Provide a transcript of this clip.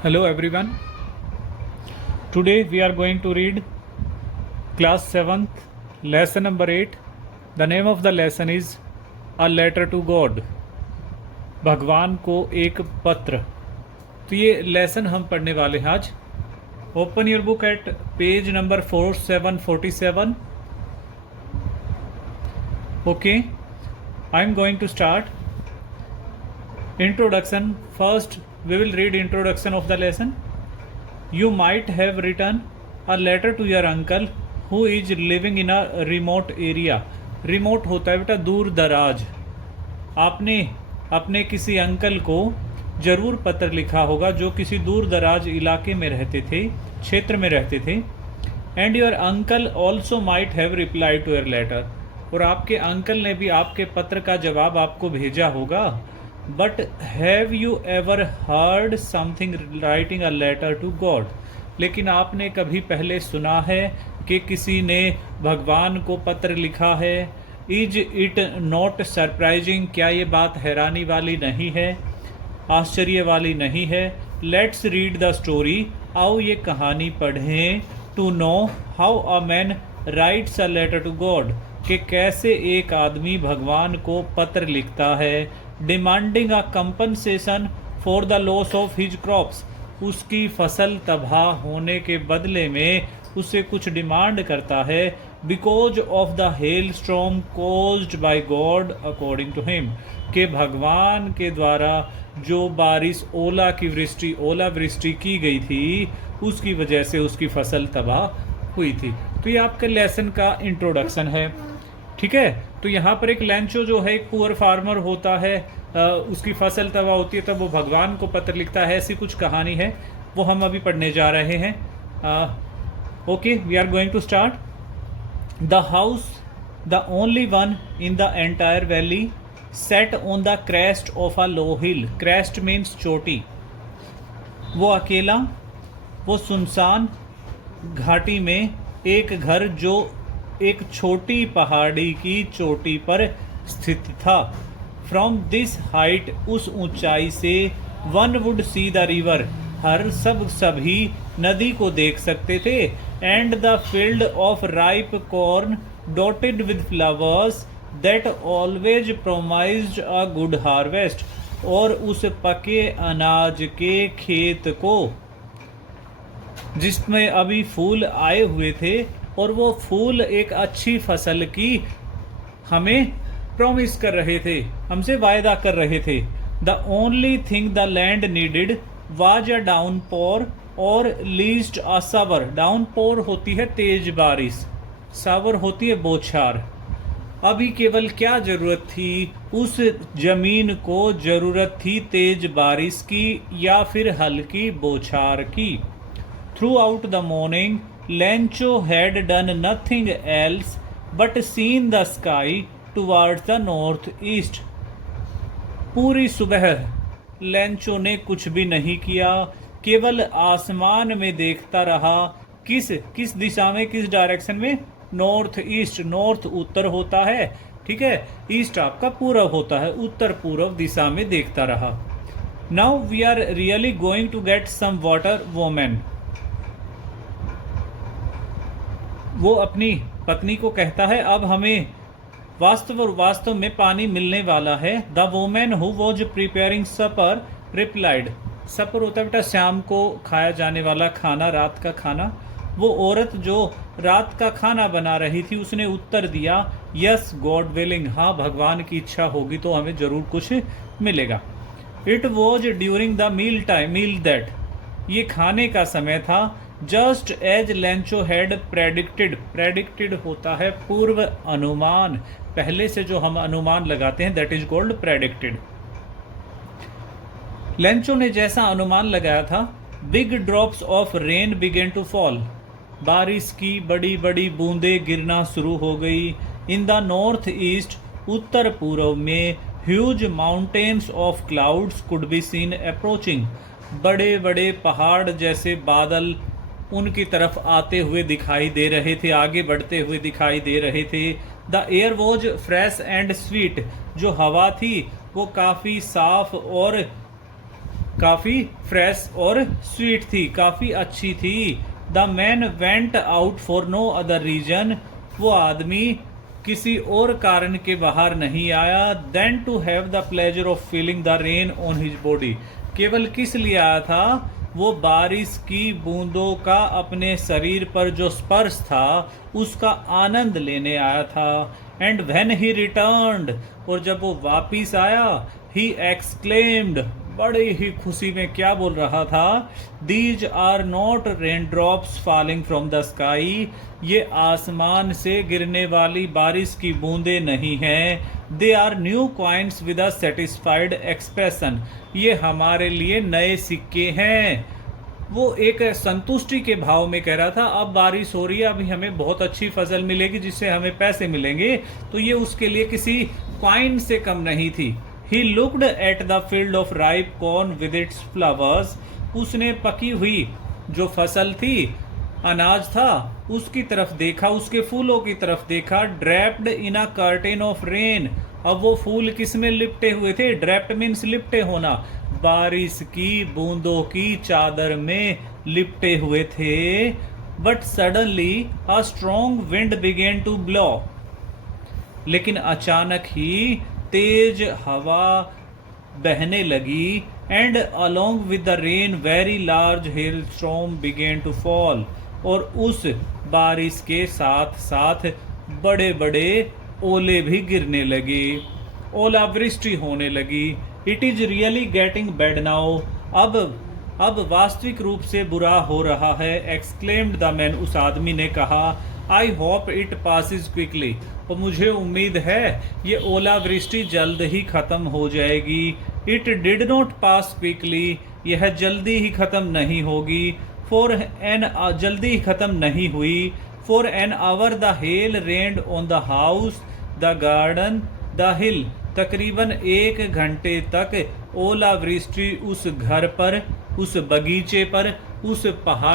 Hello everyone. Today we are going to read class 7th lesson number 8. The name of the lesson is A Letter to God. भगवान को एक पत्र. तो ये lesson हम पढ़ने वाले हैं आज. Open your book at page number 4747. Okay, I am going to start. Introduction. First we will read introduction of the lesson. You might have written a letter to your uncle who is living in a remote area. Remote होता है बेटा दूर दराज. आपने अपने किसी uncle को ज़रूर पत्र लिखा होगा जो किसी दूर दराज इलाके में रहते थे, क्षेत्र में रहते थे. And your uncle also might have reply to your letter. और आपके अंकल ने भी आपके पत्र का जवाब आपको भेजा होगा. But have you ever heard something writing a letter to God. लेकिन आपने कभी पहले सुना है कि किसी ने भगवान को पत्र लिखा है. Is it not surprising. क्या ये बात हैरानी वाली नहीं है, आश्चर्य वाली नहीं है. Let's read the story. आओ ये कहानी पढ़ें. To know how a man writes a letter to God. कि कैसे एक आदमी भगवान को पत्र लिखता है. Demanding a compensation for the loss of his crops. उसकी फसल तबाह होने के बदले में उसे कुछ डिमांड करता है. Because of the hail storm caused by God according to him. कि भगवान के द्वारा जो बारिश ओला वृष्टि की गई थी उसकी वजह से उसकी फसल तबाह हुई थी. तो ये आपके लेसन का इंट्रोडक्शन है. ठीक है. तो यहाँ पर एक लेंचो जो है एक पुअर फार्मर होता है, उसकी फसल तबाह होती है तब वो भगवान को पत्र लिखता है. ऐसी कुछ कहानी है, वो हम अभी पढ़ने जा रहे हैं. Okay, we are going to start. The house, the only one in the entire valley, set on the crest of a low hill. Crest means चोटी. वो अकेला, वो सुनसान घाटी में एक घर जो एक छोटी पहाड़ी की चोटी पर स्थित था. फ्रॉम दिस हाइट, उस ऊंचाई से, one would see the river. सभी नदी को देख सकते थे. And the field of ripe corn dotted with flowers that always promised a good harvest. और उस पके अनाज के खेत को जिसमें अभी फूल आए हुए थे और वो फूल एक अच्छी फसल की हमें प्रॉमिस कर रहे थे, हमसे वायदा कर रहे थे. The only thing the land needed was a downpour और लीस्ट अ सावर. डाउनपोर होती है तेज बारिश, सावर होती है बौछार. अभी केवल क्या जरूरत थी उस जमीन को, जरूरत थी तेज बारिश की या फिर हल्की बौछार की. Through out the morning Lencho had done nothing else but seen the sky towards the northeast. पूरी सुबह लेंचो ने कुछ भी नहीं किया, केवल आसमान में देखता रहा. किस दिशा में, किस डायरेक्शन में? North east. नॉर्थ उत्तर होता है, ठीक है. ईस्ट आपका पूरब होता है, उत्तर पूर्व दिशा में देखता रहा. Now we are really going to get some water women. वो अपनी पत्नी को कहता है अब हमें वास्तव में पानी मिलने वाला है. The women who was preparing supper replied. Supper होता है बेटा शाम को खाया जाने वाला खाना, रात का खाना. वो औरत जो रात का खाना बना रही थी उसने उत्तर दिया यस गॉड विलिंग. हाँ, भगवान की इच्छा होगी तो हमें ज़रूर कुछ मिलेगा. It was during the meal that. ये खाने का समय था. Just as Lencho had predicted होता है पूर्व अनुमान. पहले से जो हम अनुमान लगाते हैं that is called predicted. Lencho ने जैसा अनुमान लगाया था, big drops of rain began to fall. बारिश की बड़ी बड़ी बूंदें गिरना शुरू हो गई. इन द नॉर्थ ईस्ट, उत्तर पूर्व में, huge mountains of clouds could be seen approaching. बड़े बड़े पहाड़ जैसे बादल उनकी तरफ आते हुए दिखाई दे रहे थे, आगे बढ़ते हुए दिखाई दे रहे थे. The air was fresh and sweet. जो हवा थी वो काफ़ी साफ और काफ़ी फ्रेश और स्वीट थी, काफ़ी अच्छी थी। The man went out for no other reason, वो आदमी किसी और कारण के बाहर नहीं आया than to have the pleasure of feeling the rain on his body. केवल किस लिए आया था? वो बारिश की बूंदों का अपने शरीर पर जो स्पर्श था उसका आनंद लेने आया था। एंड व्हेन ही रिटर्न्ड, और जब वो वापिस आया, ही एक्सक्लेम्ड, बड़े ही खुशी में क्या बोल रहा था? These are not rain drops falling from the sky, ये आसमान से गिरने वाली बारिश की बूंदें नहीं हैं। They are new coins with a satisfied expression, ये हमारे लिए नए सिक्के हैं। वो एक संतुष्टि के भाव में कह रहा था, अब बारिश हो रही है, अभी हमें बहुत अच्छी फसल मिलेगी जिससे हमें पैसे मिलेंगे, तो ये उसके लिए किसी कॉइन से कम नहीं थी। He looked at the field of ripe corn with its flowers, उसने पकी हुई जो फसल थी, अनाज था, उसकी तरफ देखा, उसके फूलों की तरफ देखा। Draped in a curtain of rain, अब वो फूल किस में लिपटे हुए थे? ड्रैप्ड मीन्स लिपटे होना, बारिश की बूंदों की चादर में लिपटे हुए थे। But suddenly a strong wind began to blow, लेकिन अचानक ही तेज हवा बहने लगी। And along with the rain very large hail storm began to fall, और उस बारिश के साथ साथ बड़े बड़े ओले भी गिरने लगे, ओलावृष्टि होने लगी। It is really getting bad now, अब वास्तविक रूप से बुरा हो रहा है। एक्सक्लेम्ड द मैन, उस आदमी ने कहा। I hope it passes quickly, और मुझे उम्मीद है ये ओलावृष्टि जल्द ही खत्म हो जाएगी। It did not pass quickly, यह जल्दी ही खत्म नहीं होगी। जल्दी ही खत्म नहीं हुई। For an hour the hell rained on the house, the garden, the हिल, तकरीबन 1 घंटे तक ओलावृष्टि उस घर पर, उस बगीचे पर, उस पहाड़